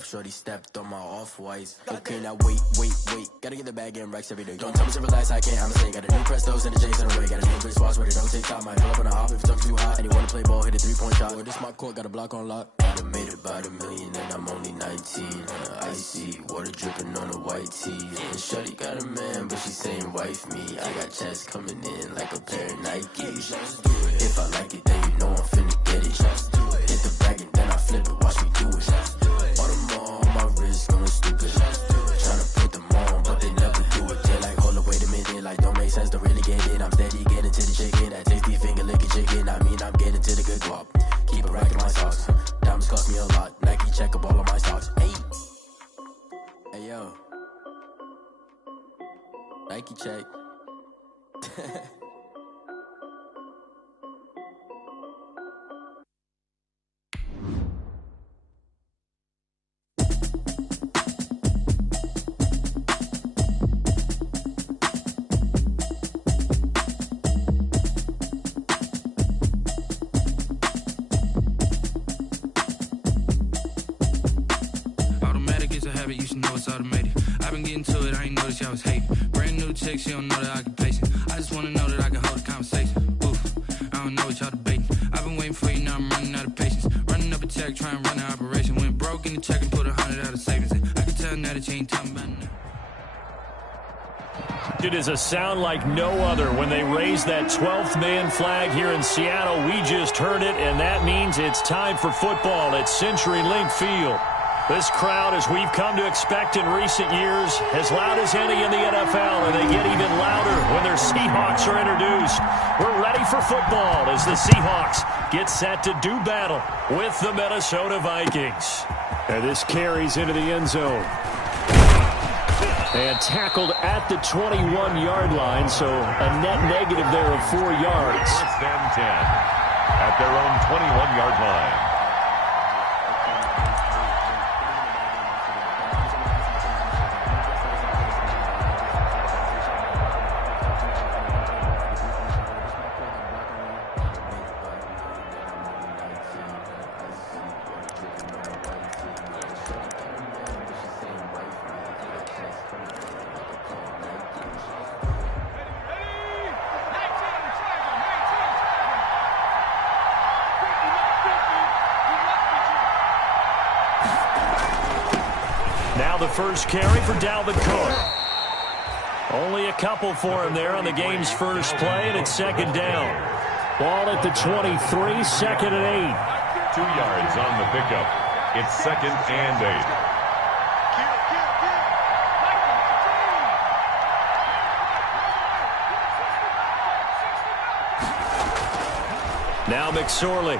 off. Shorty stepped on my off-whites. Okay, now wait. Gotta get the bag and racks every day. Don't tell me to relax, I can't, I'ma say. Got a new Prestos and a J's in the way. Got a new bitch watch where they don't take time. Might pull up on a hop if it's too hot. And you wanna play ball, hit a 3-point shot. Well, this my court, got a block on lock. I done made about $1 million and I'm only 19. Icy, water dripping on a white tee. And shorty got a man, but she saying wife me. I got checks coming in like a pair of Nikes. If I like it, then you know I'm finna get it. Hit the bag and then I flip it, watch me do it. All them on my wrist going stupid. Tryna put them on, but they never do it. They're like, hold up, wait a minute, like don't make sense, don't really get it. I'm steady getting to the chicken, that tasty finger licking chicken. I mean, I'm getting to the good guap. Keep it racking my socks. Diamonds cost me a lot. Nike check up all of my stocks. Hey yo, Nike check. You should know it's automated. I've been getting to it, I ain't noticed y'all was hating. Brand new chick, she don't know that I can pace it. I just wanna know that I can hold a conversation. Oof, I don't know what y'all debating. I've been waiting for you, now I'm running out of patience. Running up a check, trying to run an operation. Went broke in the check and put 100 out of savings. I can tell now that you ain't talking about nothing. It is a sound like no other when they raise that 12th man flag here in Seattle. We just heard it, and that means it's time for football at CenturyLink Field. This crowd, as we've come to expect in recent years, as loud as any in the NFL, and they get even louder when their Seahawks are introduced. We're ready for football as the Seahawks get set to do battle with the Minnesota Vikings. And this carries into the end zone. And tackled at the 21-yard line, so a net negative there of 4 yards. First and 10 at their own 21-yard line. Now the first carry for Dalvin Cook. Only a couple for him there on the game's first play, and it's second down. Ball at the 23, second and 8. 2 yards on the pickup. It's second and 8. Now McSorley.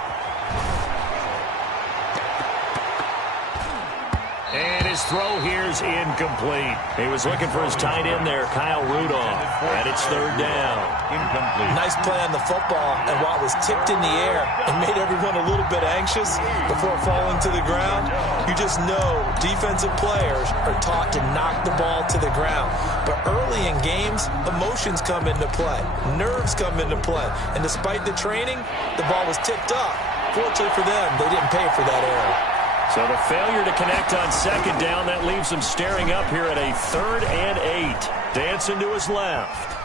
And his throw here is incomplete. He was looking for his tight end there, Kyle Rudolph. And it's third down. Incomplete. Nice play on the football, and while it was tipped in the air and made everyone a little bit anxious before falling to the ground, you just know defensive players are taught to knock the ball to the ground. But early in games, emotions come into play. Nerves come into play. And despite the training, the ball was tipped up. Fortunately for them, they didn't pay for that error. So the failure to connect on second down, that leaves him staring up here at a third and 8. Dancing to his left.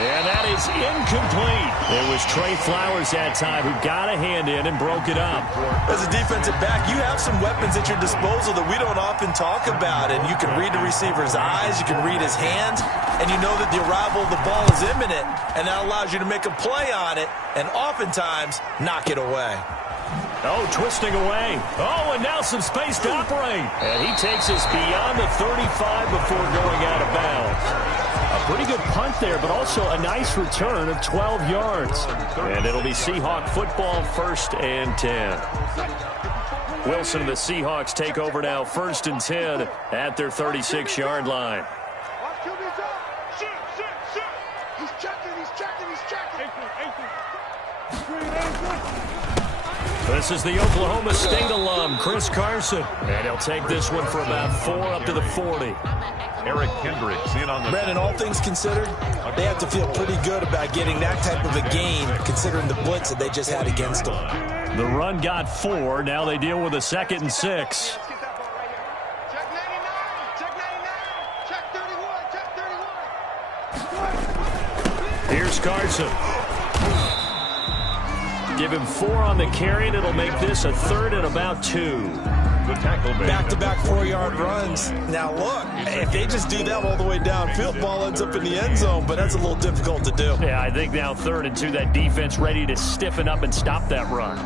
And that is incomplete. It was Trey Flowers that time who got a hand in and broke it up. As a defensive back, you have some weapons at your disposal that we don't often talk about. And you can read the receiver's eyes, you can read his hands, and you know that the arrival of the ball is imminent. And that allows you to make a play on it and oftentimes knock it away. Oh, twisting away. Oh, and now some space to operate. And he takes us beyond the 35 before going out of bounds. A pretty good punt there, but also a nice return of 12 yards. And it'll be Seahawk football, first and 10. Wilson and the Seahawks take over now, first and 10 at their 36-yard line. This is the Oklahoma State alum, Chris Carson. And he'll take this one for about 4 up to the 40. Eric Kendricks in on the... Brandon, all things considered, they have to feel pretty good about getting that type of a gain, considering the blitz that they just had against them. The run got 4. Now they deal with a 2nd and 6. Here's Carson. Give him 4 on the carry, and it'll make this a 3rd and about 2. Back-to-back 4-yard runs. Now, look, if they just do that all the way downfield, ball ends up in the end zone, but that's a little difficult to do. Yeah, I think now 3rd and 2, that defense ready to stiffen up and stop that run.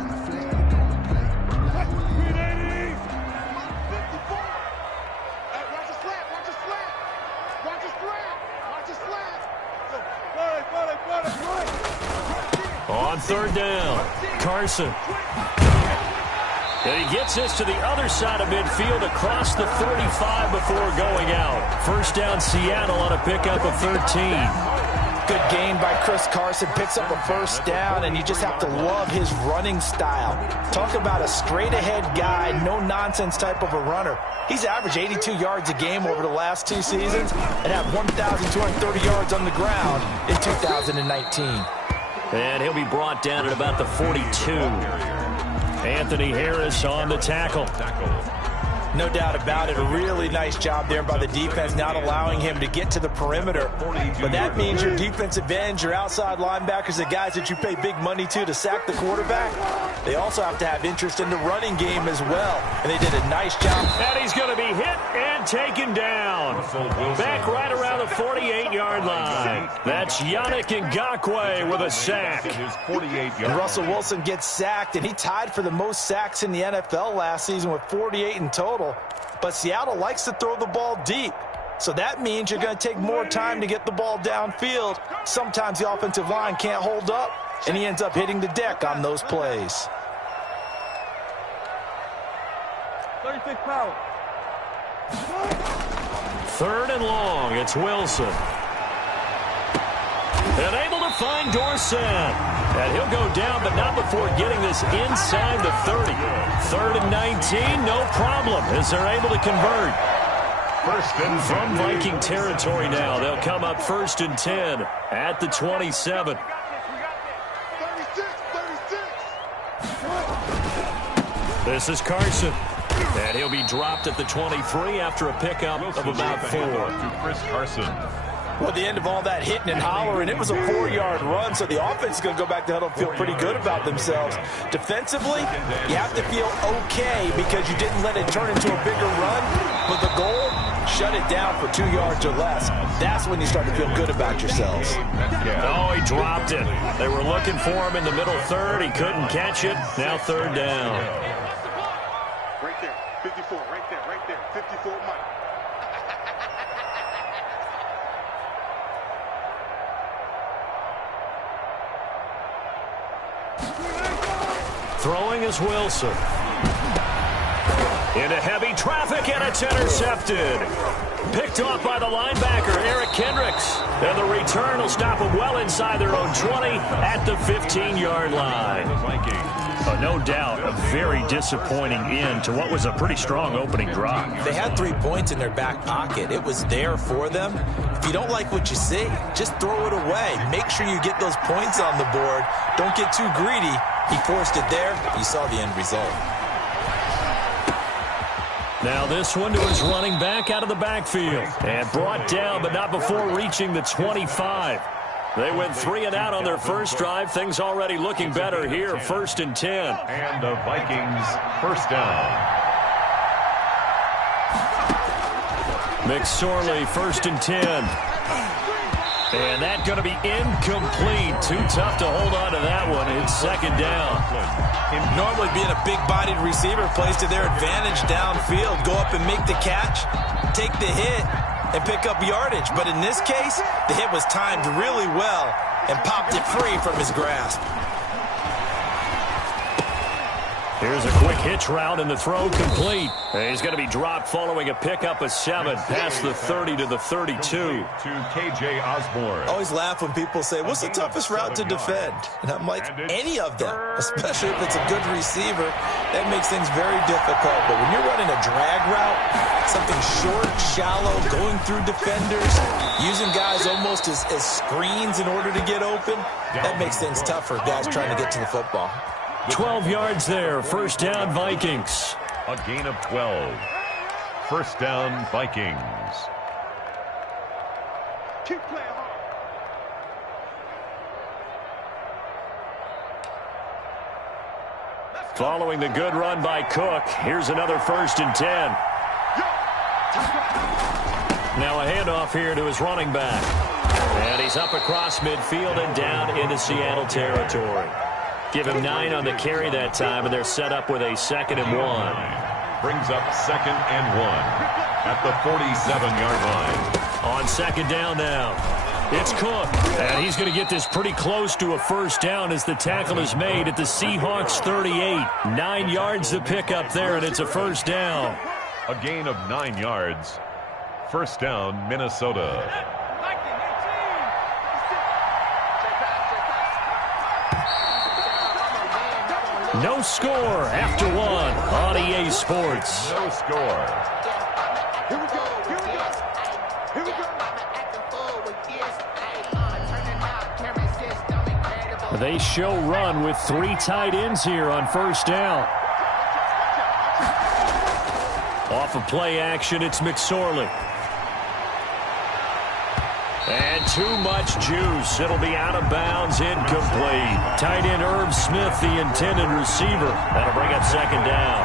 On 3rd down, Carson. And he gets this to the other side of midfield across the 35 before going out. 1st down, Seattle on a pickup of 13. Good gain by Chris Carson. Picks up a 1st down, and you just have to love his running style. Talk about a straight-ahead guy, no-nonsense type of a runner. He's averaged 82 yards a game over the last 2 seasons and had 1,230 yards on the ground in 2019. And he'll be brought down at about the 42. Anthony Harris on the tackle. No doubt about it. A really nice job there by the defense, not allowing him to get to the perimeter. But that means your defensive ends, your outside linebackers, the guys that you pay big money to sack the quarterback, they also have to have interest in the running game as well. And they did a nice job. And he's going to be hit and taken down. Back right around the 48-yard line. That's Yannick Ngakoue with a sack. And Russell Wilson gets sacked, and he tied for the most sacks in the NFL last season with 48 in total. But Seattle likes to throw the ball deep. So that means you're going to take more time to get the ball downfield. Sometimes the offensive line can't hold up, and he ends up hitting the deck on those plays. 36 power. 3rd and long, it's Wilson. And able to find Dorsett. And he'll go down, but not before getting this inside the 30. 3rd and 19, no problem, as they're able to convert. From Viking territory now, they'll come up 1st and 10 at the 27. This is Carson. And he'll be dropped at the 23 after a pickup of about 4. Chris Carson. Well, at the end of all that hitting and hollering, it was a 4-yard run, so the offense is going to go back to huddle and feel pretty good about themselves. Defensively, you have to feel okay because you didn't let it turn into a bigger run, but the goal, shut it down for 2 yards or less. That's when you start to feel good about yourselves. Oh, he dropped it. They were looking for him in the middle 3rd. He couldn't catch it. Now 3rd down. Right there, 54, right there, 54 Mike. Throwing is Wilson. Into heavy traffic, and it's intercepted. Picked off by the linebacker, Eric Kendricks. And the return will stop them well inside their own 20 at the 15-yard line. No doubt, a very disappointing end to what was a pretty strong opening drive. They had 3 points in their back pocket. It was there for them. If you don't like what you see, just throw it away. Make sure you get those points on the board. Don't get too greedy. He forced it there. You saw the end result. Now this one to his running back out of the backfield. And brought down, but not before reaching the 25. They went 3 and out on their first drive. Things already looking better here. 1st and 10. And the Vikings 1st down. McSorley, 1st and 10. And that's going to be incomplete. Too tough to hold on to that one. It's 2nd down. Normally being a big-bodied receiver plays to their advantage downfield. Go up and make the catch, take the hit, and pick up yardage. But in this case, the hit was timed really well and popped it free from his grasp. Here's a quick hitch route, and the throw complete. And he's going to be dropped following a pickup of 7 past the 30 to the 32. To K.J. Osborne. I always laugh when people say, what's the toughest route to defend? And I'm like, any of them, especially if it's a good receiver. That makes things very difficult. But when you're running a drag route, something short, shallow, going through defenders, using guys almost as screens in order to get open, that makes things tough for guys trying to get to the football. 12 yards there. First down, Vikings. A gain of 12. First down, Vikings. Keep playing hard. Following the good run by Cook, here's another 1st and 10. Now a handoff here to his running back. And he's up across midfield and down into Seattle territory. Give him 9 on the carry that time, and they're set up with a 2nd and 1. Brings up 2nd and 1 at the 47-yard line. On 2nd down now, it's Cook. And he's going to get this pretty close to a 1st down as the tackle is made at the Seahawks 38. 9 yards to pick up there, and it's a 1st down. A gain of 9 yards. 1st down, Minnesota. No score after 1 on EA Sports. No score. Here we go. Here we go. Here we go. They show run with 3 tight ends here on 1st down. Off of play action, it's McSorley. And too much juice. It'll be out of bounds, incomplete. Tight end Irv Smith, the intended receiver. That'll bring up 2nd down.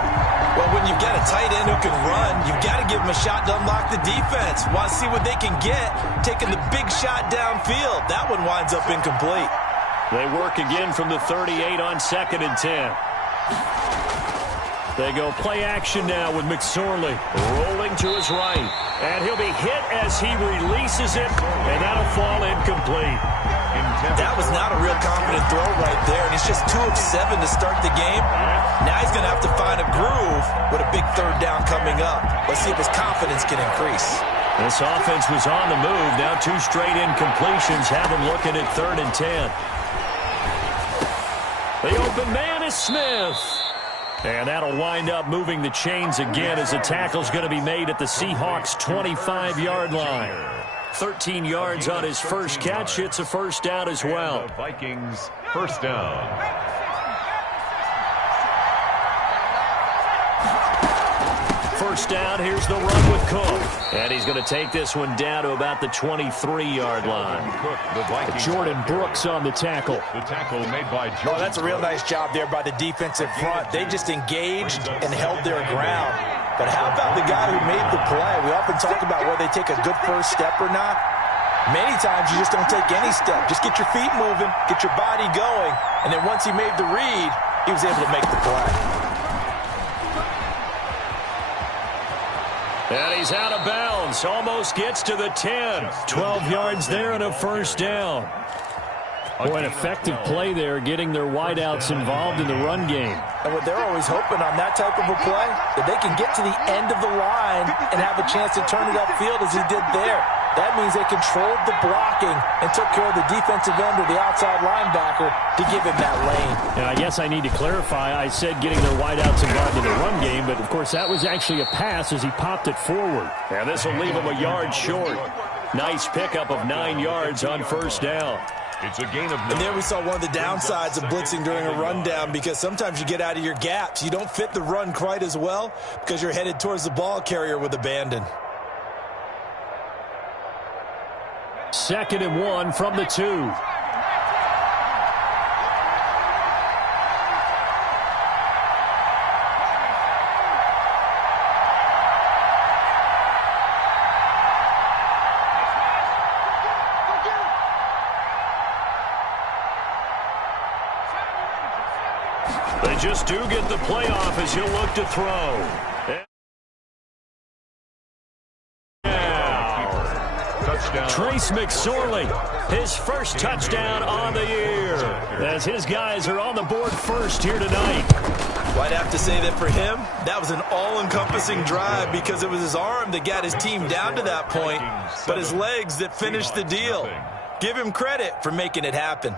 Well, when you've got a tight end who can run, you've got to give him a shot to unlock the defense. Want to see what they can get, taking the big shot downfield. That one winds up incomplete. They work again from the 38 on 2nd and 10. They go play action now with McSorley rolling to his right. And he'll be hit as he releases it, and that'll fall incomplete. That was not a real confident throw right there, and he's just 2 of 7 to start the game. Now he's going to have to find a groove with a big 3rd down coming up. Let's see if his confidence can increase. This offense was on the move. Now 2 straight incompletions have him looking at 3rd and 10. The open man is Smith. And that'll wind up moving the chains again as the tackle's going to be made at the Seahawks 25-yard line. 13 yards on his first catch. It's a 1st down as well. The Vikings 1st down. First down, here's the run with Cook. And he's going to take this one down to about the 23-yard line. Jordan Brooks on the tackle. The tackle made by Jordan. Oh, that's a real nice job there by the defensive front. They just engaged and held their ground. But how about the guy who made the play? We often talk about whether they take a good first step or not. Many times you just don't take any step. Just get your feet moving, get your body going, and then once he made the read, he was able to make the play. And he's out of bounds. Almost gets to the 10. 12 yards there and a 1st down. Boy, an effective play there, getting their wideouts involved in the run game. And what they're always hoping on that type of a play, that they can get to the end of the line and have a chance to turn it upfield as he did there. That means they controlled the blocking and took care of the defensive end or the outside linebacker to give him that lane. And I guess I need to clarify. I said getting their wideouts involved in the run game, but, of course, that was actually a pass as he popped it forward. And this will leave him a yard short. Nice pickup of 9 yards on 1st down. It's a gain of 9. And there we saw one of the downsides of blitzing during a rundown, because sometimes you get out of your gaps. You don't fit the run quite as well because you're headed towards the ball carrier with abandon. 2nd and 1 from the 2. They just do get the playoff as he'll look to throw. Trace McSorley, his first touchdown on the year, as his guys are on the board first here tonight. Well, I'd have to say that for him, that was an all-encompassing drive because it was his arm that got his team down to that point, but his legs that finished the deal. Give him credit for making it happen.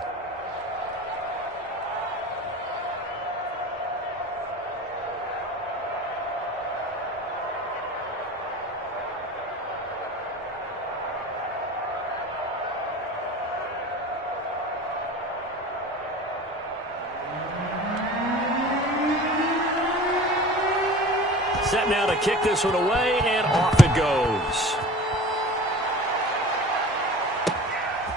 Set now to kick this one away, and off it goes.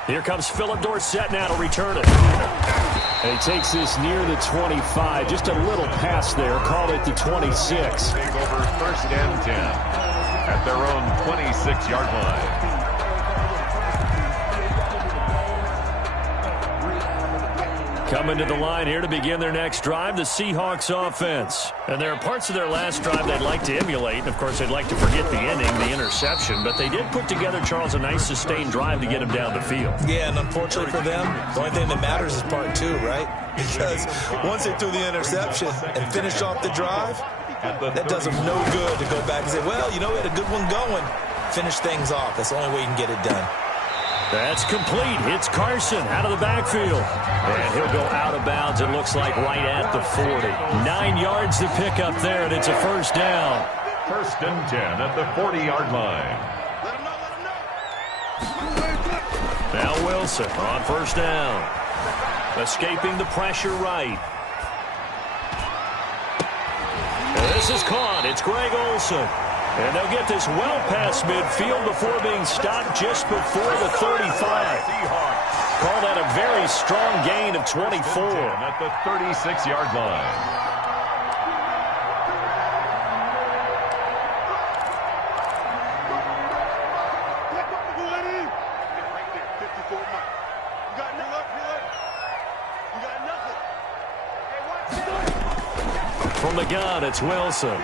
Here comes Philip Dorsett now to return it. And he takes this near the 25. Just a little pass there. Call it the 26. Take over 1st and 10 at their own 26-yard line. Coming to the line here to begin their next drive, the Seahawks offense. And there are parts of their last drive they'd like to emulate. And, of course, they'd like to forget the ending, the interception. But they did put together, Charles, a nice sustained drive to get him down the field. Yeah, and unfortunately for them, the only thing that matters is part 2, right? Because once they threw the interception and finished off the drive, that does them no good to go back and say, well, you know, we had a good one going. Finish things off. That's the only way you can get it done. That's complete. It's Carson out of the backfield. And he'll go out of bounds, it looks like, right at the 40. 9 yards to pick up there, and it's a first down. 1st and 10 at the 40-yard line. Now Wilson on first down. Escaping the pressure right. And this is caught. It's Greg Olsen. And they'll get this well past midfield before being stopped just before the 35. Call that a very strong gain of 24. At the 36-yard line. From the gun, it's Wilson.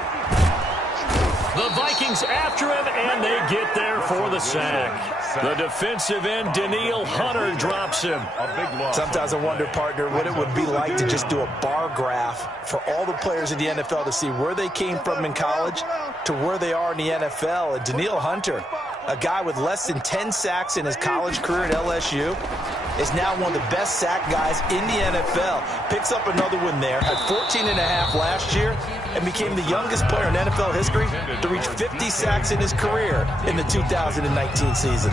The Vikings after him, and they get there for the sack. The defensive end, Danielle Hunter, drops him. Sometimes I wonder, partner, what it would be like to just do a bar graph for all the players in the NFL to see where they came from in college to where they are in the NFL. And Danielle Hunter, a guy with less than 10 sacks in his college career at LSU, is now one of the best sack guys in the NFL. Picks up another one there, had 14.5 last year, and became the youngest player in NFL history to reach 50 sacks in his career in the 2019 season.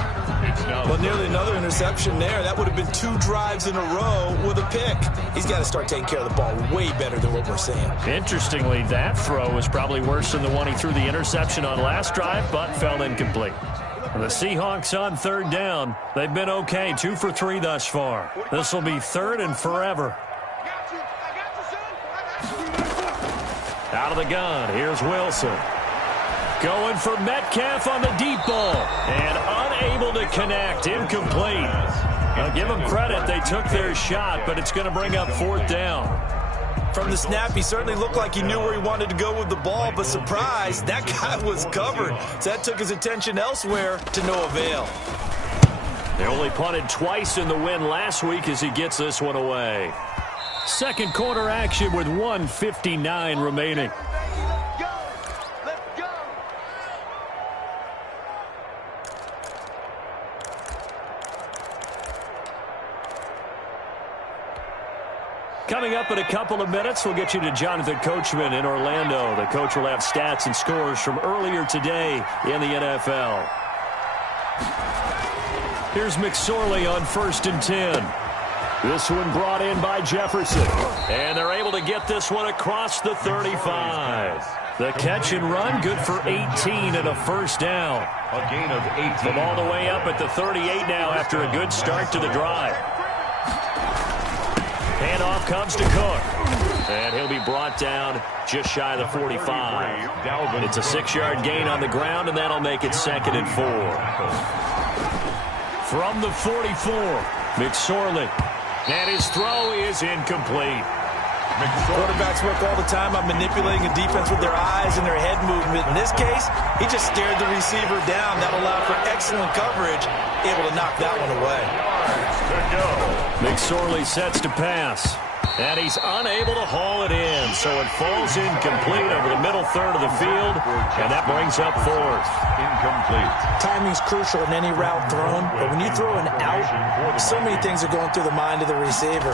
Well, nearly another interception there. That would have been 2 drives in a row with a pick. He's got to start taking care of the ball way better than what we're seeing. Interestingly, that throw was probably worse than the one he threw the interception on last drive, but fell incomplete. The Seahawks on third down. They've been okay, 2 for 3 thus far. This will be 3rd and forever. Out of the gun, here's Wilson. Going for Metcalf on the deep ball. And unable to connect, incomplete. Now give them credit, they took their shot, but it's going to bring up 4th down. From the snap, he certainly looked like he knew where he wanted to go with the ball, but surprise, that guy was covered. So that took his attention elsewhere to no avail. They only punted twice in the win last week as he gets this one away. Second quarter action with 1:59 remaining. Coming up in a couple of minutes, we'll get you to Jonathan Coachman in Orlando. The coach will have stats and scores from earlier today in the NFL. Here's McSorley on 1st and 10. This one brought in by Jefferson. And they're able to get this one across the 35. The catch and run, good for 18 and a first down. A gain of 18. From all the way up at the 38 now after a good start to the drive. Handoff comes to Cook. And he'll be brought down just shy of the 45. It's a 6-yard gain on the ground, and that'll make it 2nd and 4. From the 44, McSorley. And his throw is incomplete. Quarterbacks work all the time on manipulating a defense with their eyes and their head movement. In this case, he just stared the receiver down. That allowed for excellent coverage, able to knock that one away. McSorley sets to pass. And he's unable to haul it in, so it falls incomplete over the middle third of the field, and that brings up fourth. Incomplete. Timing's crucial in any route thrown, but when you throw an out, so many things are going through the mind of the receiver.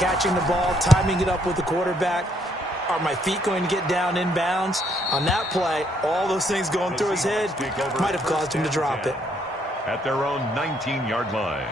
Catching the ball, timing it up with the quarterback. Are my feet going to get down inbounds? On that play, all those things going through his head might have caused him to drop it. At their own 19-yard line.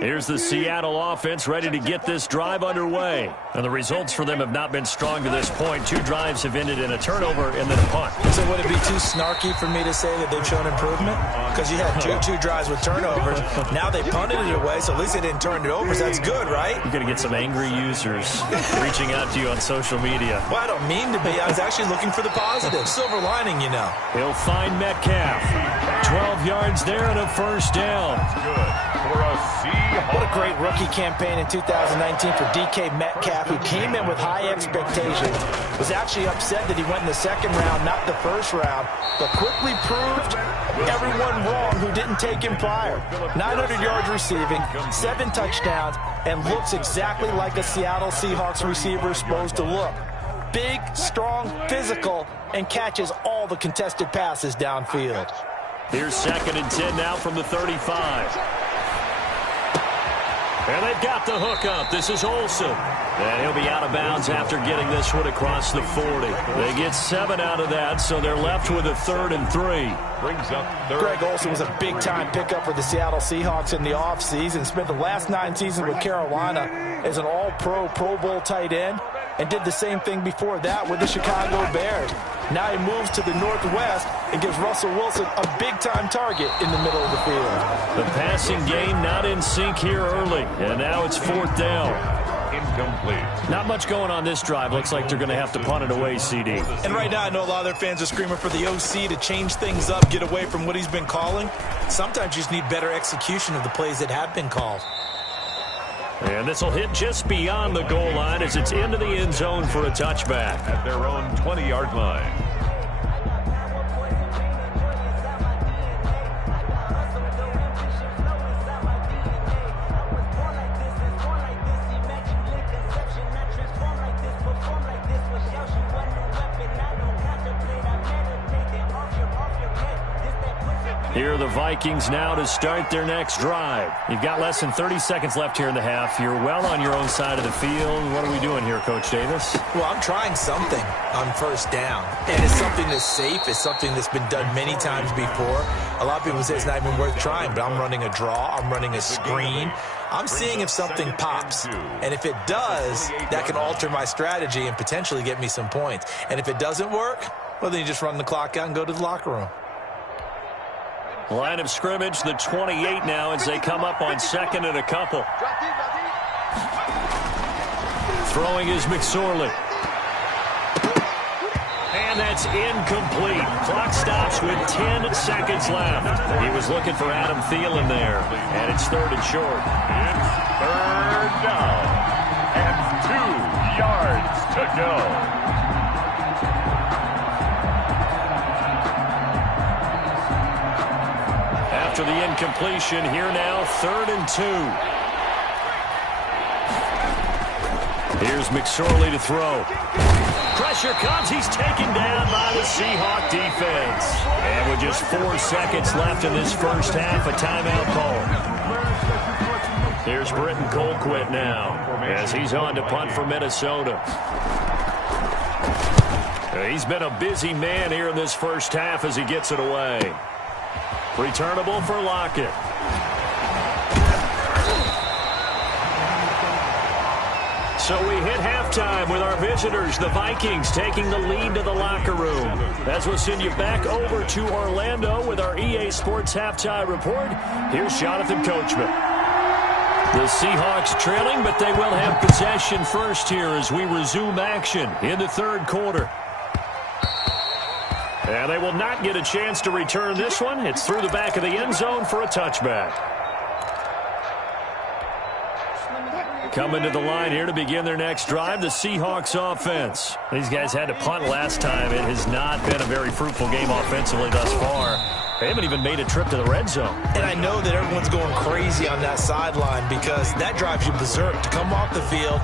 Here's the Seattle offense ready to get this drive underway. And the results for them have not been strong to this point. 2 drives have ended in a turnover and then a punt. So would it be too snarky for me to say that they've shown improvement? Because you had two drives with turnovers. Now they punted it away, so at least they didn't turn it over. So that's good, right? You're going to get some angry users reaching out to you on social media. Well, I don't mean to be. I was actually looking for the positive. Silver lining, you know. He'll find Metcalf. 12 yards there and a first down. Good for a Seahawks. What a great rookie campaign in 2019 for DK Metcalf, who came in with high expectations, was actually upset that he went in the second round, not the first round, but quickly proved everyone wrong who didn't take him prior. 900 yards receiving, 7 touchdowns, and looks exactly like a Seattle Seahawks receiver is supposed to look. Big, strong, physical, and catches all the contested passes downfield. Here's 2nd and 10 now from the 35. And they've got the hook up. This is Olsen. And he'll be out of bounds after getting this one across the 40. They get 7 out of that, so they're left with a 3rd and 3. Brings up third. Greg Olsen was a big-time pickup for the Seattle Seahawks in the offseason. Spent the last 9 seasons with Carolina as an all-pro, Pro Bowl tight end, and did the same thing before that with the Chicago Bears. Now he moves to the Northwest and gives Russell Wilson a big-time target in the middle of the field. The passing game not in sync here early, and now it's 4th down. Incomplete. Not much going on this drive. Looks like they're going to have to punt it away, CD. And right now I know a lot of their fans are screaming for the OC to change things up, get away from what he's been calling. Sometimes you just need better execution of the plays that have been called. And this will hit just beyond the goal line as it's into the end zone for a touchback. At their own 20-yard line. Here are the Vikings now to start their next drive. You've got less than 30 seconds left here in the half. You're well on your own side of the field. What are we doing here, Coach Davis? Well, I'm trying something on first down. And it's something that's safe. It's something that's been done many times before. A lot of people say it's not even worth trying, but I'm running a draw. I'm running a screen. I'm seeing if something pops. And if it does, that can alter my strategy and potentially get me some points. And if it doesn't work, well, then you just run the clock out and go to the locker room. Line of scrimmage, the 28 now as they come up on 2nd and a couple. Throwing is McSorley. And that's incomplete. Clock stops with 10 seconds left. He was looking for Adam Thielen there. And it's 3rd and short. It's 3rd down. And 2 yards to go. After the incompletion, here now, 3rd and 2. Here's McSorley to throw. Pressure comes. He's taken down by the Seahawk defense. And with just 4 seconds left in this first half, a timeout call. Here's Britton Colquitt now as he's on to punt for Minnesota. He's been a busy man here in this first half as he gets it away. Returnable for Lockett. So we hit halftime with our visitors, the Vikings, taking the lead to the locker room. As we'll send you back over to Orlando with our EA Sports Halftime Report, here's Jonathan Coachman. The Seahawks trailing, but they will have possession first here as we resume action in the 3rd quarter. And they will not get a chance to return this one. It's through the back of the end zone for a touchback. Coming to the line here to begin their next drive, the Seahawks offense. These guys had to punt last time. It has not been a very fruitful game offensively thus far. They haven't even made a trip to the red zone. And I know that everyone's going crazy on that sideline because that drives you berserk to come off the field,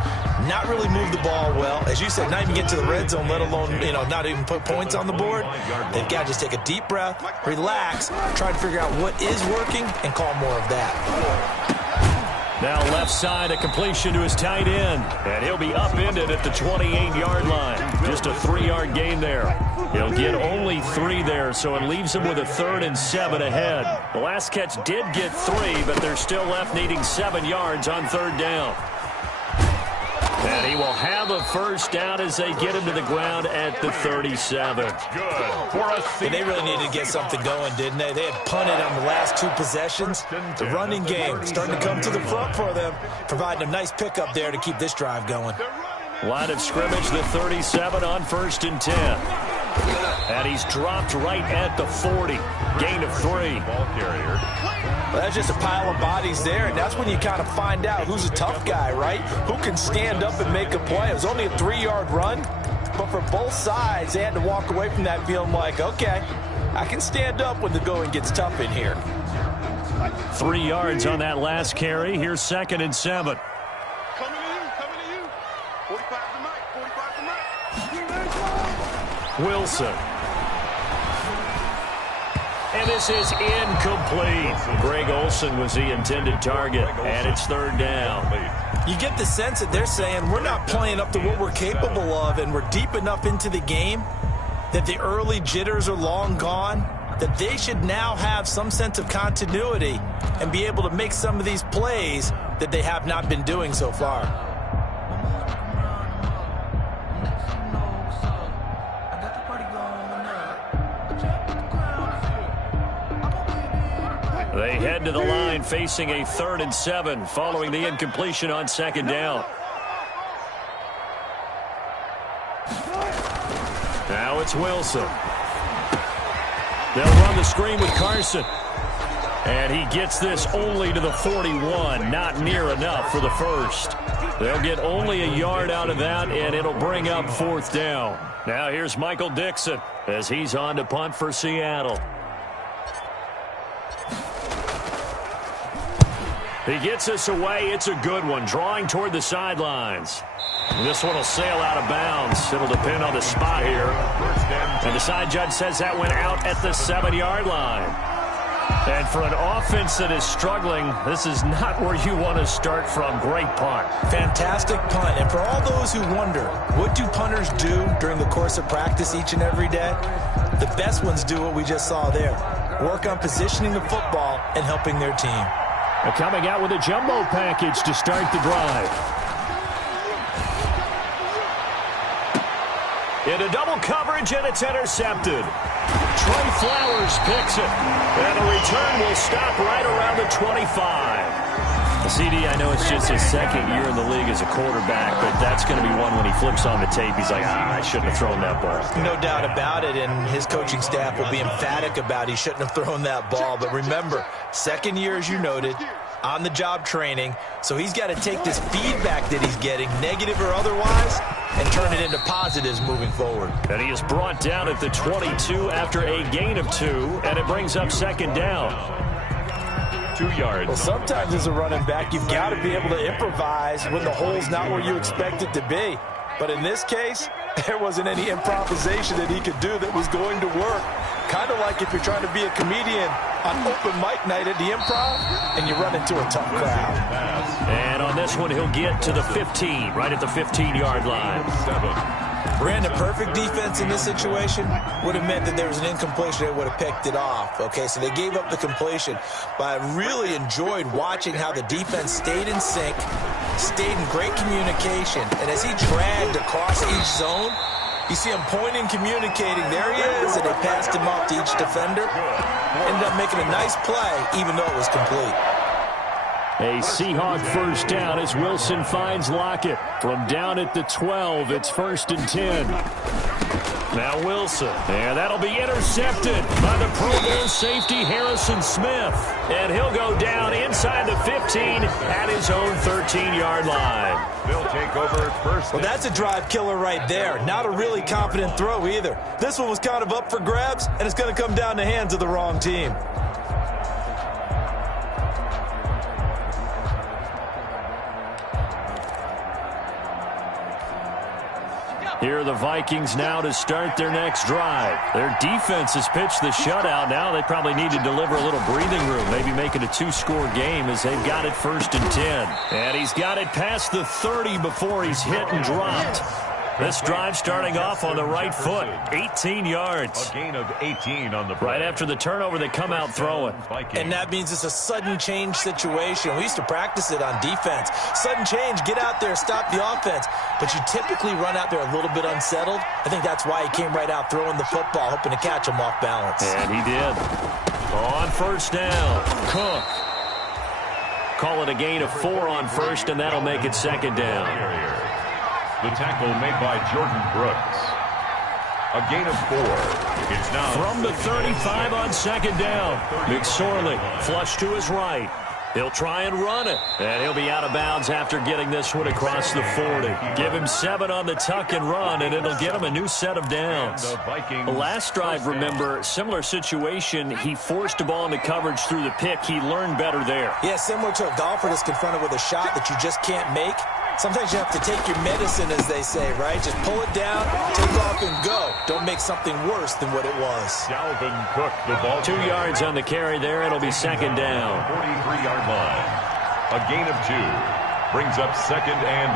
not really move the ball well. As you said, not even get to the red zone, let alone, not even put points on the board. They've got to just take a deep breath, relax, try to figure out what is working, and call more of that. Now left side, a completion to his tight end. And he'll be upended at the 28-yard line. Just a 3-yard gain there. He'll get only 3 there, so it leaves him with a 3rd and 7 ahead. The last catch did get 3, but they're still left needing 7 yards on 3rd down. And he will have a first down as they get him to the ground at the 37. They really needed to get something going, didn't they? They had punted on the last 2 possessions. The running game starting to come to the front for them, providing a nice pickup there to keep this drive going. Line of scrimmage, the 37 on 1st and 10. And he's dropped right at the 40. Gain of 3. Ball carrier. Well, that's just a pile of bodies there, and that's when you kind of find out who's a tough guy, right? Who can stand up and make a play. It was only a 3-yard run, but for both sides, they had to walk away from that feeling like, okay, I can stand up when the going gets tough in here. 3 yards on that last carry. Here's 2nd and 7. Coming to you. 45 to Mike. Wilson. And this is incomplete. Greg Olsen was the intended target, and it's 3rd down. You get the sense that they're saying we're not playing up to what we're capable of, and we're deep enough into the game that the early jitters are long gone, that they should now have some sense of continuity and be able to make some of these plays that they have not been doing so far. They head to the line facing a 3rd and 7 following the incompletion on 2nd down. Now it's Wilson. They'll run the screen with Carson. And he gets this only to the 41, not near enough for the first. They'll get only a yard out of that, and it'll bring up 4th down. Now here's Michael Dixon as he's on to punt for Seattle. He gets us away. It's a good one, drawing toward the sidelines. This one will sail out of bounds. It'll depend on the spot here. And the side judge says that went out at the 7-yard line. And for an offense that is struggling, this is not where you want to start from. Great punt. Fantastic punt. And for all those who wonder, what do punters do during the course of practice each and every day? The best ones do what we just saw there. Work on positioning the football and helping their team. Coming out with a jumbo package to start the drive. Into double coverage, and it's intercepted. Trey Flowers picks it. And the return will stop right around the 25. CD, I know it's just his 2nd year in the league as a quarterback, but that's going to be one when he flips on the tape. He's like, I shouldn't have thrown that ball. No doubt about it, and his coaching staff will be emphatic about he shouldn't have thrown that ball. But remember, 2nd year, as you noted, on-the-job training, so he's got to take this feedback that he's getting, negative or otherwise, and turn it into positives moving forward. And he is brought down at the 22 after a gain of 2, and it brings up 2nd down. 2 yards. Well, sometimes as a running back, you've got to be able to improvise when the hole's not where you expect it to be. But in this case, there wasn't any improvisation that he could do that was going to work. Kind of like if you're trying to be a comedian on open mic night at the Improv and you run into a tough crowd. And on this one, he'll get to the 15, right at the 15-yard line. Brandon, perfect defense in this situation would have meant that there was an incompletion. They would have picked it off. Okay, so they gave up the completion. But I really enjoyed watching how the defense stayed in sync, stayed in great communication. And as he dragged across each zone, you see him pointing, communicating. There he is, and they passed him off to each defender. Ended up making a nice play, even though it was complete. A Seahawk first down as Wilson finds Lockett. From down at the 12, it's 1st and 10. Now Wilson, and that'll be intercepted by the Pro Bowl safety Harrison Smith. And he'll go down inside the 15 at his own 13-yard line. They'll take over first. Well, that's a drive killer right there. Not a really confident throw either. This one was kind of up for grabs, and it's going to come down the hands of the wrong team. Here are the Vikings now to start their next drive. Their defense has pitched the shutout. Now they probably need to deliver a little breathing room, maybe make it a 2-score game as they've got it 1st and 10. And he's got it past the 30 before he's hit and dropped. This drive starting off on the right foot, 18 yards. A gain of 18 on the play. Right after the turnover, they come out throwing. And that means it's a sudden change situation. We used to practice it on defense. Sudden change, get out there, stop the offense. But you typically run out there a little bit unsettled. I think that's why he came right out throwing the football, hoping to catch him off balance. And he did. On 1st down, Cook. Call it a gain of 4 on 1st, and that'll make it 2nd down. The tackle made by Jordan Brooks. A gain of 4. It's now from the 35 on 2nd down. McSorley flush to his right. He'll try and run it. And he'll be out of bounds after getting this one across the 40. Give him 7 on the tuck and run, and it'll get him a new set of downs. The last drive, remember, similar situation. He forced a ball into coverage through the pick. He learned better there. Yeah, similar to a golfer that's confronted with a shot that you just can't make. Sometimes you have to take your medicine, as they say, right? Just pull it down, take off, and go. Don't make something worse than what it was. Dalvin Cook, the ball. 2 yards on the carry there. It'll be 2nd down. 43-yard line. A gain of 2. Brings up 2nd and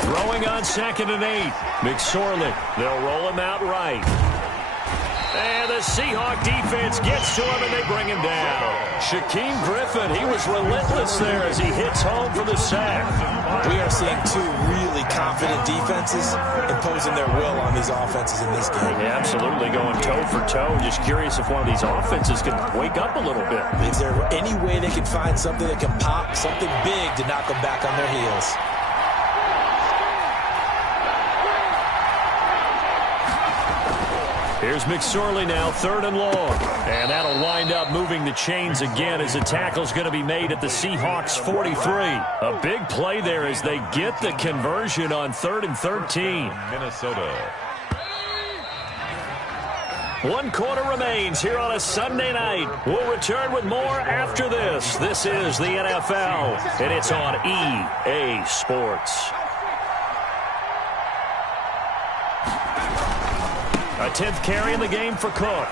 8. Throwing on 2nd and 8. McSorley. They'll roll him out right. And the Seahawk defense gets to him, and they bring him down. Shaquem Griffin, he was relentless there as he hits home for the sack. We are seeing 2 really confident defenses imposing their will on these offenses in this game. Yeah, absolutely, going toe for toe. Just curious if one of these offenses can wake up a little bit. Is there any way they can find something that can pop, something big to knock them back on their heels? Here's McSorley now, 3rd and long. And that'll wind up moving the chains again as the tackle's going to be made at the Seahawks 43. A big play there as they get the conversion on 3rd and 13. Minnesota. 1 quarter remains here on a Sunday night. We'll return with more after this. This is the NFL, and it's on EA Sports. A 10th carry in the game for Cook.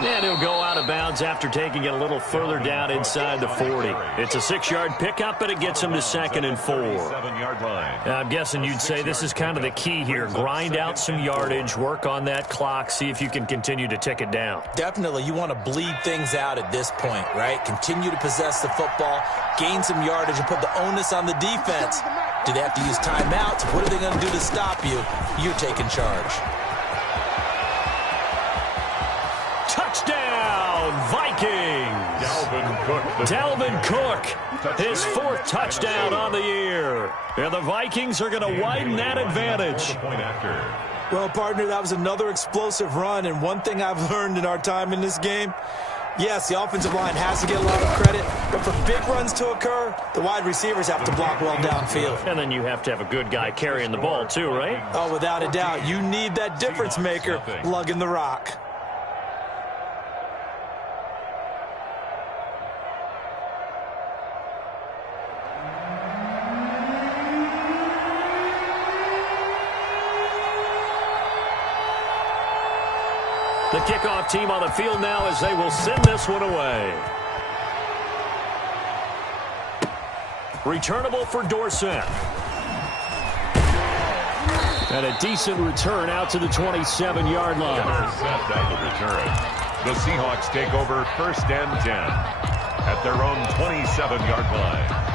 And he'll go out of bounds after taking it a little further down inside the 40. It's a 6-yard pickup, but it gets him to 2nd and 4. 7-yard line. I'm guessing you'd say this is kind of the key here. Grind out some yardage, work on that clock, see if you can continue to tick it down. Definitely, you want to bleed things out at this point, right? Continue to possess the football, gain some yardage, and put the onus on the defense. Do they have to use timeouts? What are they going to do to stop you? You're taking charge. Touchdown, Vikings! Dalvin Cook, his 4th touchdown on the year. And the Vikings are going to widen that advantage. Well, partner, that was another explosive run, and one thing I've learned in our time in this game, yes, the offensive line has to get a lot of credit, but for big runs to occur, the wide receivers have to block well downfield. And then you have to have a good guy carrying the ball too, right? Oh, without a doubt. You need that difference maker lugging the rock. The kickoff team on the field now as they will send this one away. Returnable for Dorsett. And a decent return out to the 27-yard line. Dorsett on the return. The Seahawks take over 1st and 10 at their own 27-yard line.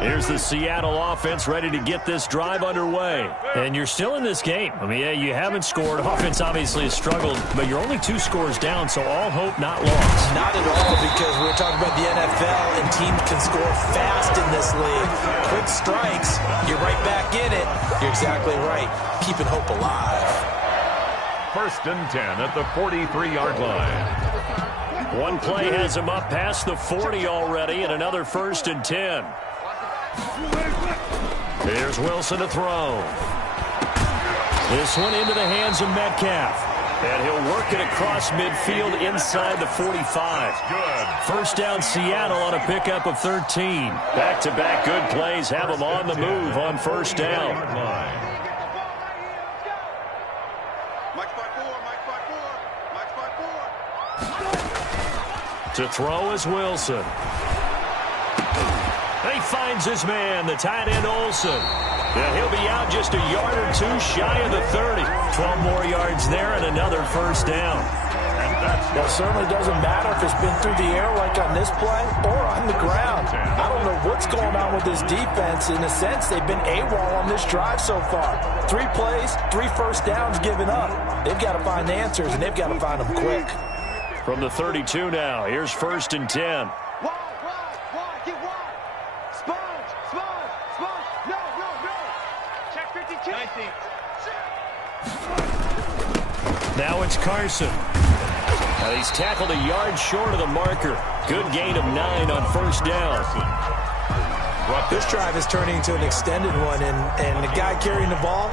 Here's the Seattle offense ready to get this drive underway. And you're still in this game. I mean, yeah, you haven't scored. Offense obviously has struggled, but you're only 2 scores down, so all hope not lost. Not at all, because we're talking about the NFL, and teams can score fast in this league. Quick strikes, you're right back in it. You're exactly right. Keeping hope alive. 1st and 10 at the 43-yard line. One play has him up past the 40 already, and another 1st and 10. Here's Wilson to throw. This one into the hands of Metcalf. And he'll work it across midfield inside the 45. Good. 1st down Seattle on a pickup of 13. Back-to-back good plays have them on the move on 1st down. To throw is Wilson. He finds his man, the tight end Olsen. And he'll be out just a yard or 2 shy of the 30. 12 more yards there and another 1st down. Well, it certainly doesn't matter if it's been through the air like on this play or on the ground. I don't know what's going on with this defense. In a sense, they've been AWOL on this drive so far. 3 plays, 3 1st downs given up. They've got to find answers, and they've got to find them quick. From the 32 now, here's 1st and 10. Now it's Carson. Now he's tackled a yard short of the marker. Good gain of 9 on 1st down. This drive is turning into an extended one, and the guy carrying the ball,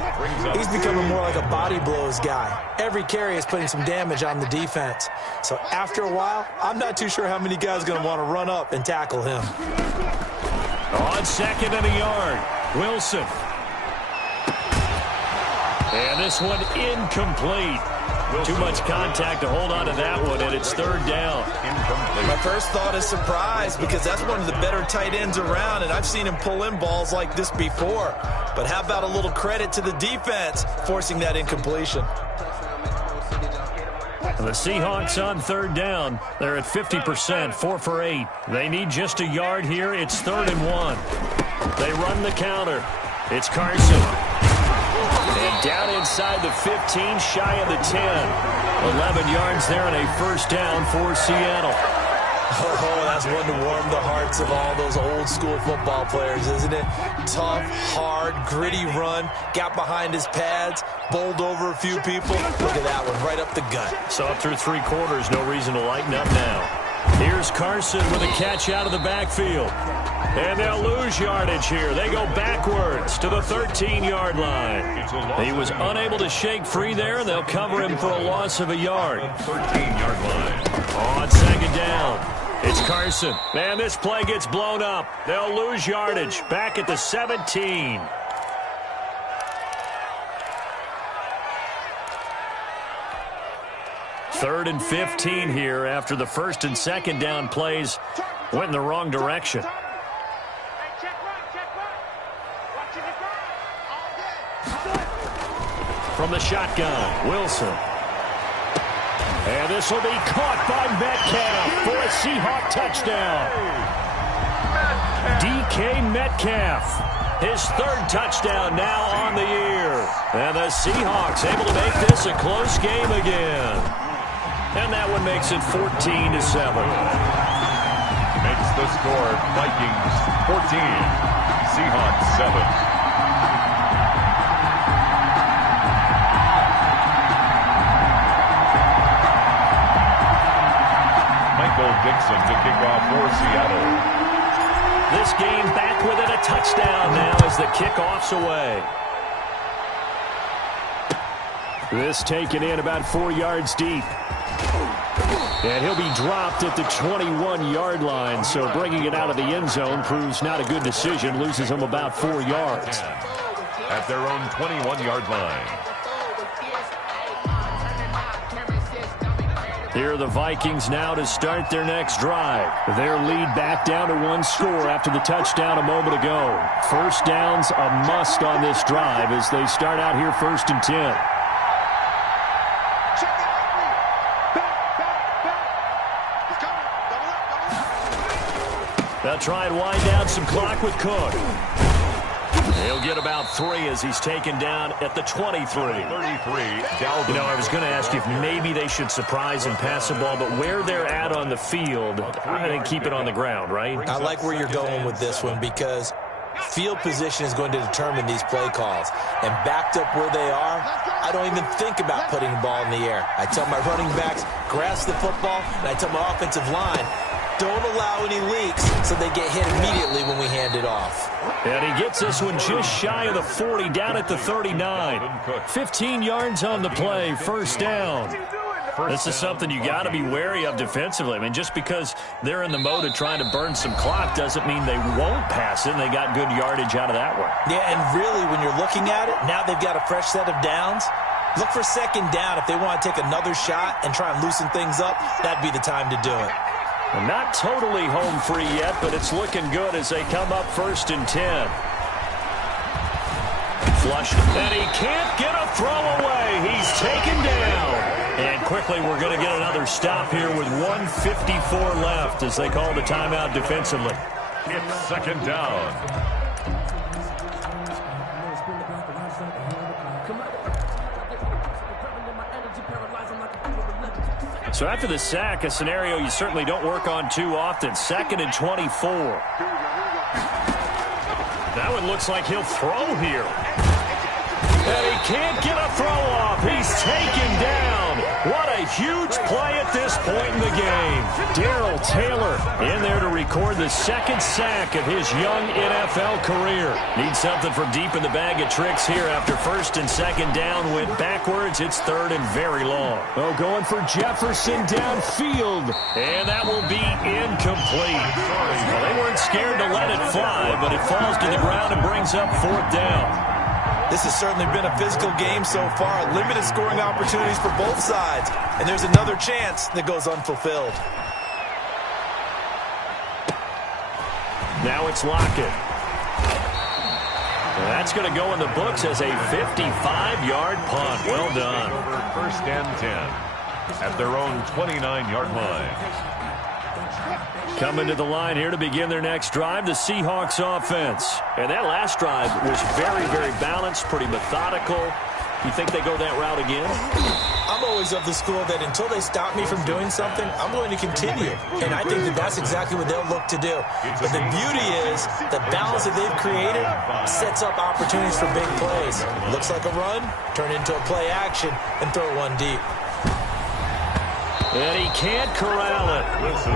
he's becoming more like a body blows guy. Every carry is putting some damage on the defense. So after a while, I'm not too sure how many guys are going to want to run up and tackle him. On 2nd and a yard, Wilson. And this one incomplete. Too much contact to hold on to that one, and it's 3rd down. My first thought is surprise, because that's one of the better tight ends around, and I've seen him pull in balls like this before. But how about a little credit to the defense forcing that incompletion? The Seahawks on 3rd down. They're at 50%, 4 for 8. They need just a yard here. It's 3rd and 1. They run the counter. It's Carson. And down inside the 15, shy of the 10. 11 yards there and a 1st down for Seattle. Oh, that's one to warm the hearts of all those old school football players, isn't it? Tough, hard, gritty run, got behind his pads, bowled over a few people. Look at that one, right up the gut. So after 3 quarters, no reason to lighten up now. Here's Carson with a catch out of the backfield. And they'll lose yardage here. They go backwards to the 13-yard line. He was unable to shake free there, and they'll cover him for a loss of a yard. 13-yard line. On 2nd down, it's Carson. And this play gets blown up. They'll lose yardage back at the 17. Third and 15 here after the 1st and 2nd down plays went in the wrong direction. From the shotgun, Wilson. And this will be caught by Metcalf for a Seahawk touchdown. DK Metcalf, his 3rd touchdown now on the year. And the Seahawks able to make this a close game again. And that one makes it 14-7. Makes the score Vikings 14, Seahawks 7. Dixon to kick off for Seattle. This game back within a touchdown now as the kickoff's away. This taken in about 4 yards deep. And he'll be dropped at the 21-yard line, so bringing it out of the end zone proves not a good decision, loses him about 4 yards. At their own 21-yard line. Here are the Vikings now to start their next drive. Their lead back down to 1 score after the touchdown a moment ago. 1st down's a must on this drive as they start out here 1st and 10. now try and wind down some clock with Cook. He'll get about 3 as he's taken down at the 23. 33, You know, I was going to ask you if maybe they should surprise and pass the ball, but where they're at on the field, I think keep it on the ground, right? I like where you're going with this one because field position is going to determine these play calls. And backed up where they are, I don't even think about putting the ball in the air. I tell my running backs, grasp the football, and I tell my offensive line, don't allow any leaks so they get hit immediately when we hand it off. And he gets this one just shy of the 40, down at the 39. 15 yards on the play, first down. This is something you got to be wary of defensively. I mean, just because they're in the mode of trying to burn some clock doesn't mean they won't pass it, and they got good yardage out of that one. Yeah, and really, when you're looking at it, now they've got a fresh set of downs. Look for second down. If they want to take another shot and try and loosen things up, that'd be the time to do it. Well, not totally home free yet, but it's looking good as they come up 1st and 10. Flush, and he can't get a throw away. He's taken down. And quickly, we're going to get another stop here with 1:54 left as they call the timeout defensively. It's second down. So after the sack, a scenario you certainly don't work on too often. 2nd and 24. That one looks like he'll throw here. And he can't get a throw off. He's taken down. What a huge play at this point in the game. Darrell Taylor in there to record the 2nd sack of his young NFL career. Needs something from deep in the bag of tricks here after 1st and 2nd down. Went backwards. It's 3rd and very long. Oh, going for Jefferson downfield. And that will be incomplete. Well, they weren't scared to let it fly, but it falls to the ground and brings up 4th down. This has certainly been a physical game so far. Limited scoring opportunities for both sides. And there's another chance that goes unfulfilled. Now it's Lockett. That's going to go in the books as a 55-yard punt. Well done. Over 1st and 10 at their own 29-yard line. Coming to the line here to begin their next drive, the Seahawks offense. And that last drive was very, very balanced, pretty methodical. You think they go that route again? I'm always of the school that until they stop me from doing something, I'm going to continue. And I think that that's exactly what they'll look to do. But the beauty is the balance that they've created sets up opportunities for big plays. Looks like a run, turn into a play action, and throw one deep. And he can't corral it.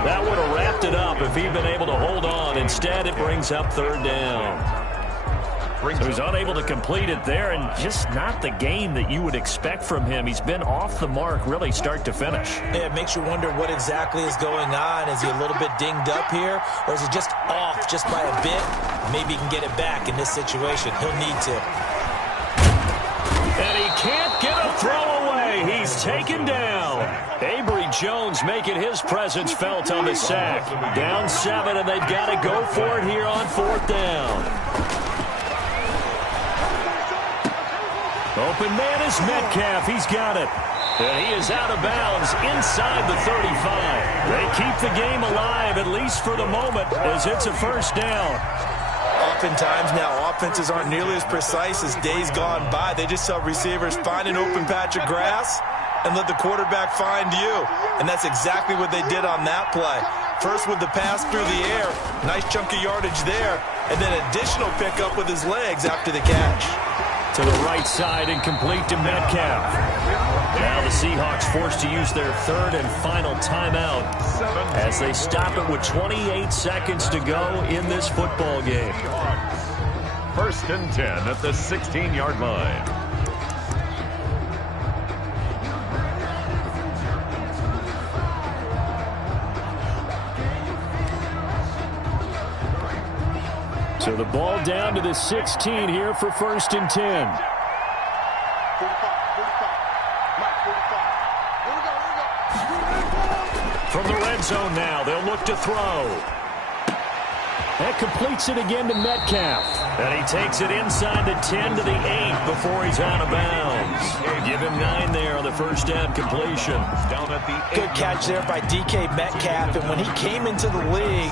That would have wrapped it up if he'd been able to hold on. Instead, it brings up 3rd down. So he's unable to complete it there, and just not the game that you would expect from him. He's been off the mark, really, start to finish. Yeah, it makes you wonder what exactly is going on. Is he a little bit dinged up here, or is he just off just by a bit? Maybe he can get it back in this situation. He'll need to. And he can't get a throw away. He's taken down. Avery Jones making his presence felt on the sack. Down 7, and they've got to go for it here on 4th down. Open man is Metcalf. He's got it. And he is out of bounds inside the 35. They keep the game alive, at least for the moment, as it's a 1st down. Oftentimes now, offenses aren't nearly as precise as days gone by. They just tell receivers, find an open patch of grass and let the quarterback find you. And that's exactly what they did on that play. First with the pass through the air, nice chunk of yardage there, and then additional pickup with his legs after the catch. To the right side and complete to Metcalf. Now the Seahawks forced to use their 3rd and final timeout as they stop it with 28 seconds to go in this football game. 1st and 10 at the 16-yard line. So the ball down to the 16 here for 1st and 10. From the red zone now, they'll look to throw. That completes it again to Metcalf. And he takes it inside the 10 to the 8 before he's out of bounds. Give him 9 there on the first down completion. Down at the Good catch there by DK Metcalf. And when he came into the league,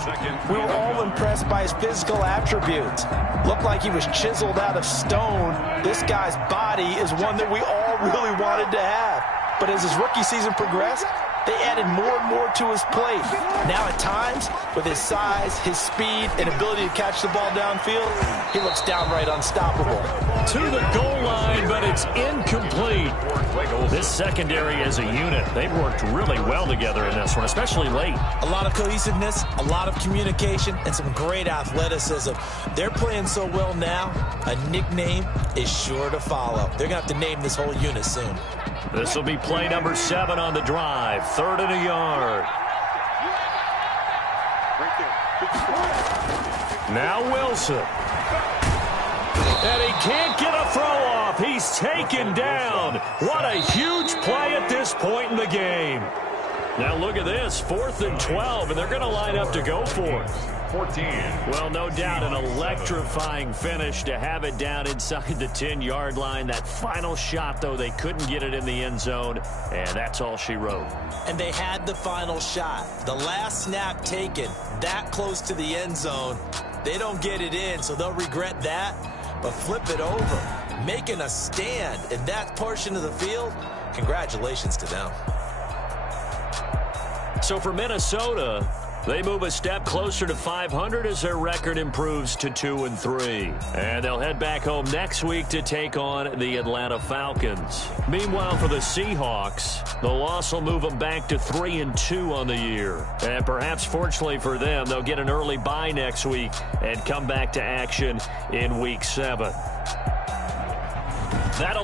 we were all impressed by his physical attributes. Looked like he was chiseled out of stone. This guy's body is one that we all really wanted to have. But as his rookie season progressed, they added more and more to his plate. Now at times, with his size, his speed, and ability to catch the ball downfield, he looks downright unstoppable. To the goal line, but it's incomplete. This secondary as a unit, they've worked really well together in this one, especially late. A lot of cohesiveness, a lot of communication, and some great athleticism. They're playing so well now, a nickname is sure to follow. They're going to have to name this whole unit soon. This will be play number 7 on the drive. 3rd and a yard. Now Wilson. And he can't get a throw off. He's taken down. What a huge play at this point in the game. Now look at this. 4th and 12, and they're going to line up to go for it. 14. Well, no doubt an electrifying finish to have it down inside the 10-yard line. That final shot, though, they couldn't get it in the end zone, and that's all she wrote. And they had the final shot. The last snap taken that close to the end zone. They don't get it in, so they'll regret that. But flip it over, making a stand in that portion of the field. Congratulations to them. So for Minnesota, they move a step closer to 500 as their record improves to 2-3. And they'll head back home next week to take on the Atlanta Falcons. Meanwhile, for the Seahawks, the loss will move them back to 3-2 on the year. And perhaps fortunately for them, they'll get an early bye next week and come back to action in Week 7. That'll